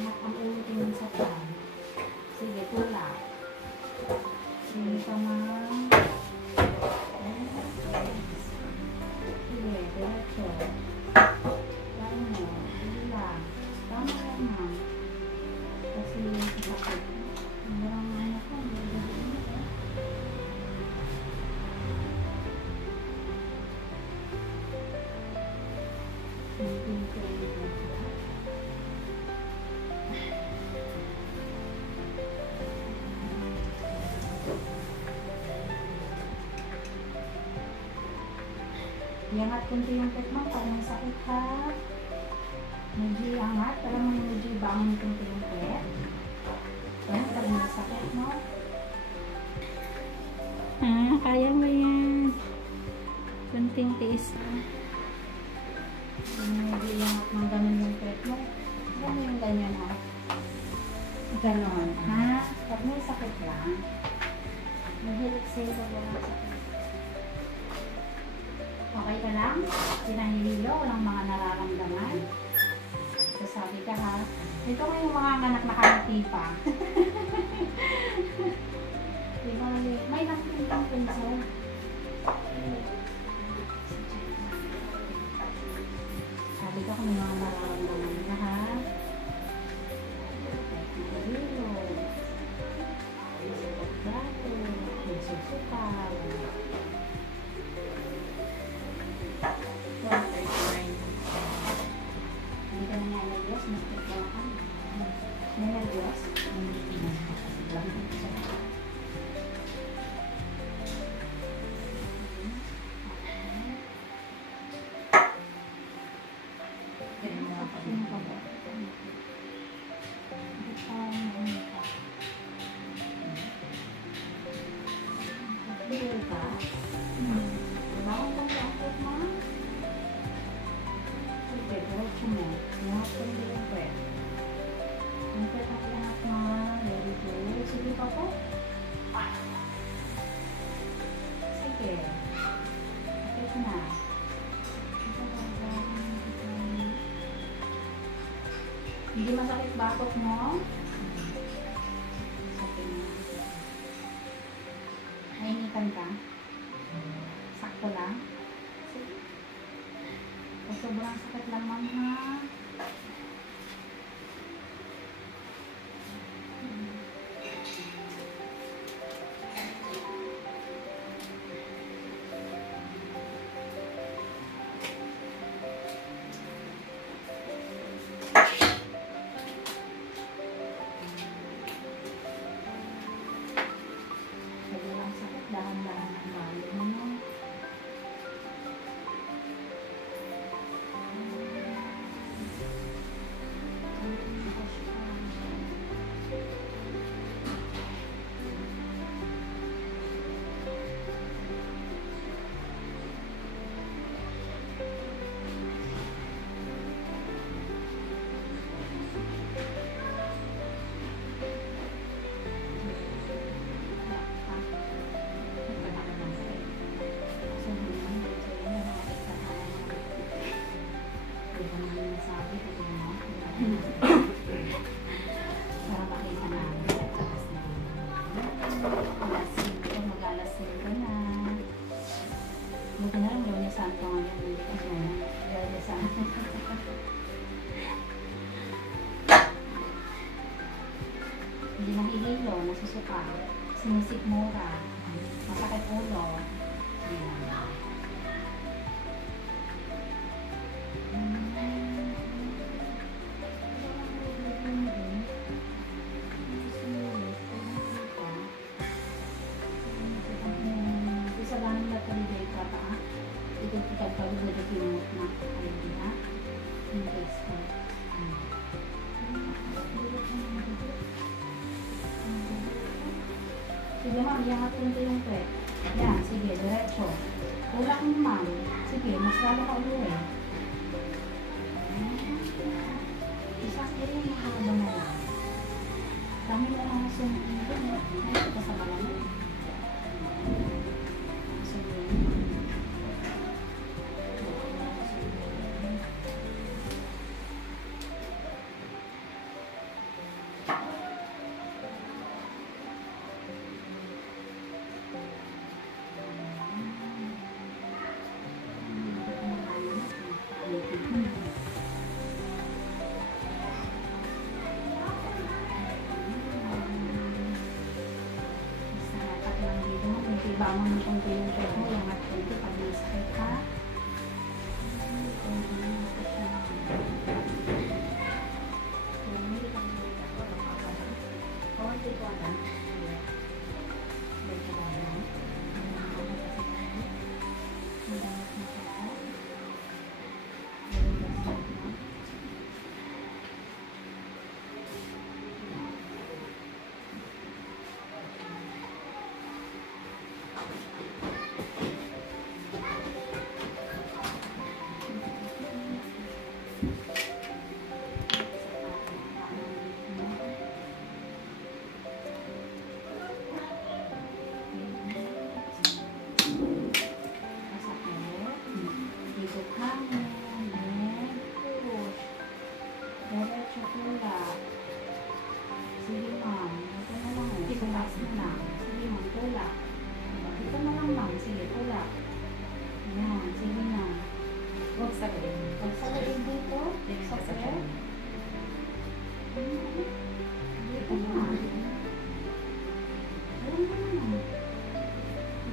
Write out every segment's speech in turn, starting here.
Ang ulo tingin sa pan. Sige, tulak. Sige ka man. Sige, diretso. Tama mo. Sige lang. Tama lang na. Kasi bakit? Marang ano ko. Iangat kunti yung pet mo pag may sakit ha. Medyo iangat. Alam mo medyo bangon kunti yung pet. Yan, pag may sakit mo. Kaya mo yan. Kunting tiis. Medyo iangat ng ganun yung pet mo. Alam mo yung ganyan ha. Ganon ha. Pag may sakit lang. Medyo exhale ka lang sakit. Okay ka lang? Pinahihilo, walang mga nararamdaman. Sasabi ka ha. Ito nga yung mga anak nakangiti pa. Diba, may nakintang pencil. Sabi ko kung may mga nararamdaman ka ha. Pinahihilo. Pagdato. Nagsusukaw. Hindi ka na nervyos, mas ikaw ka. Nervyos? Sige pa po. Sige. Akit na. Hindi masakit batok mo? Sakit na. Nainitan ka? Sakto lang? Sige. Kung sobrang sakit lang ma'am ha. Dahan-dahan ang balo mo. Para makita namin sa taas na alasin ko, mag-alasin ko na. Buti na lang gawin niya saan ko ngayon. Gawin niya saan. Hindi nahihilo, nasusuka. Sinisikmura. Masakit ulo. Ayan. Sige ma'am, iangat punto yung pet. Yan, sige, diretso. Tulak mo ma'am. Sige, mas lalo ka ulo eh. Isang rin yung makakaba na lang. Dami mo lang ang sumunod doon. Ay, ito sa malamig. Sige. yung shirt mo, yung at konti pag may sakit ha. Konti ko lang.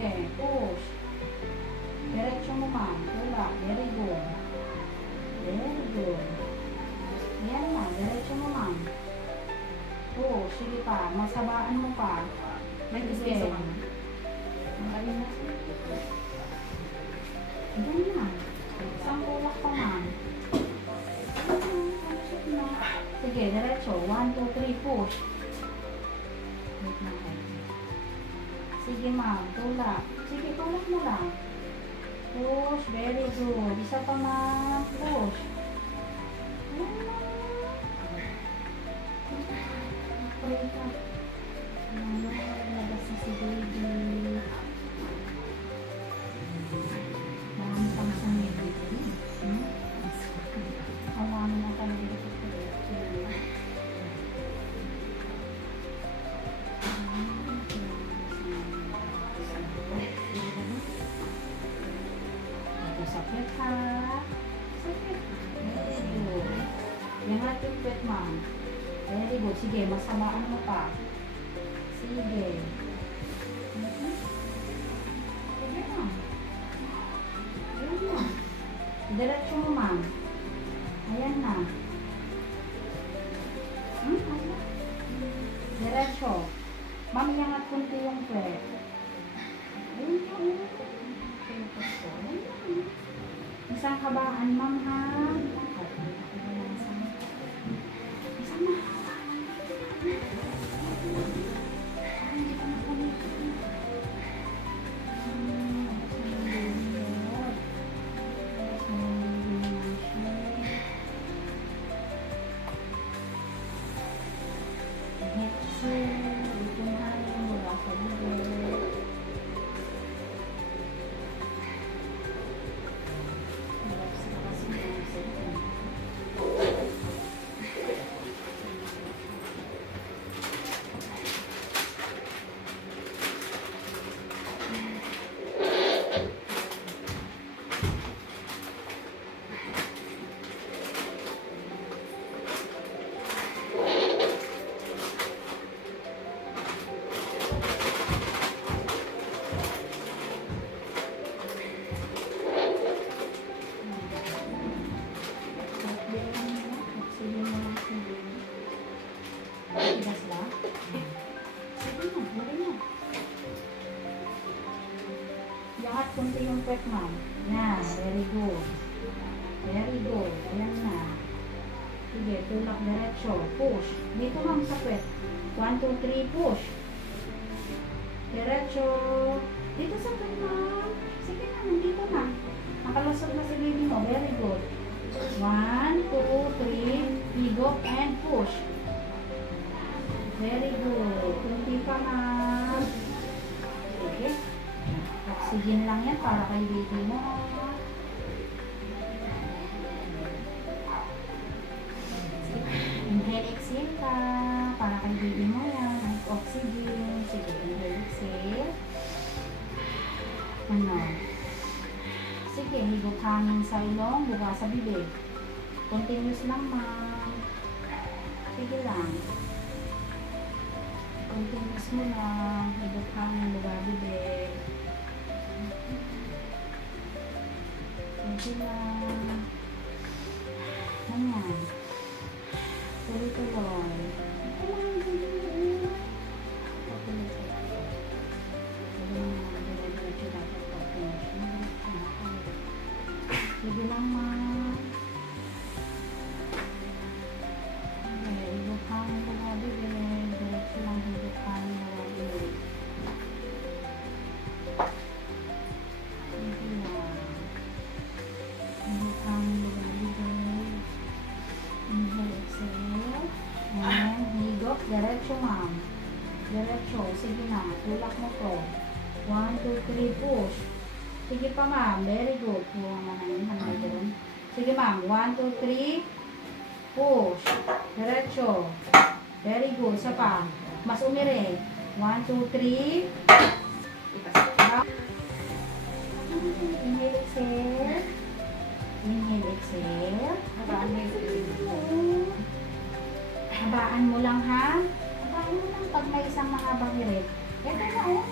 Okay, push. Diretso mo ma'am. Tulak. Very good. Very good. Yan na. Diretso mo ma'am. Push. Sige pa. Masabaan mo pa. May Sige. gusto ka. Magaling na. Yan na. Isang tulak pa ma'am. Sige, diretso. 1, 2, 3, push. Wait lang kayo. Sige ma'am, tulak. Sige, tulak mo lang. Push, very good. Isa pa ma'am, push. Ayan na. Pray ka. Labas na si baby. Marami kang sa baby. Marami na talaga ito. Sakit ha? Sakit. Very good. Yan at yung pet ma'am. Very good. Sige, masamaan mo pa. Sige. Sige na. Ayan na. Diretso mo ma'am. Ayan na. Ayan. Diretso. Ma'am, yan at kunti yung pet. Ayan na. Isang kabaan, ma'am, ha? Isang na. Hindi pa nakulit. Lahat kunti yung pet ma'am. Yan, very good. Very good. Ayan na. Sige, tulak diretso. Push. Dito ma'am sa pet. 1, 2, 3, push. Diretso. Dito sa pet ma'am. Sige na, nandito na. Nakalusot na si baby mo. Very good. 1, 2, 3, higop and push. Very good. Kunti pa ma'am. Sige. Oxygen lang yan para kay baby mo. Inhale, exhale ka. Para kay baby mo yan. Oxygen. Sige, inhale, exhale. Ano? Sige, higop hangin sa ilong. Buka sa bibig. Continuous lang, ma'am. Sige lang. Continuous mo lang. Higop hangin, buka bibig. Sige lang. Ayan. Tuloy-tuloy. Ito lang, tuloy-tuloy. Sige lang, ma. Okay, ibukang bumabili. Diretso lang ibukang bumabili. Sige lang. Ibukang bumabili. Inhale, exhale. And higop. Diretso, ma'am. Diretso. Sige na. Tulak mo to. 1, 2, 3, push. Sige pa, ma'am. Very good. Huwag manayin. Hanay doon. Sige, ma'am. 1, 2, 3. Push. Diretso. Very good. Isa pa. Mas umire. 1, 2, 3. Inhale, exhale. Inhale, exhale. Habaan mo lang, ha? Habaan mo lang pag may isang mahabang hirit. Ito na, oh.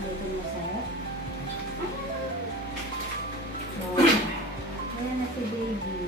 Dito mo, sir. Ayan na si baby.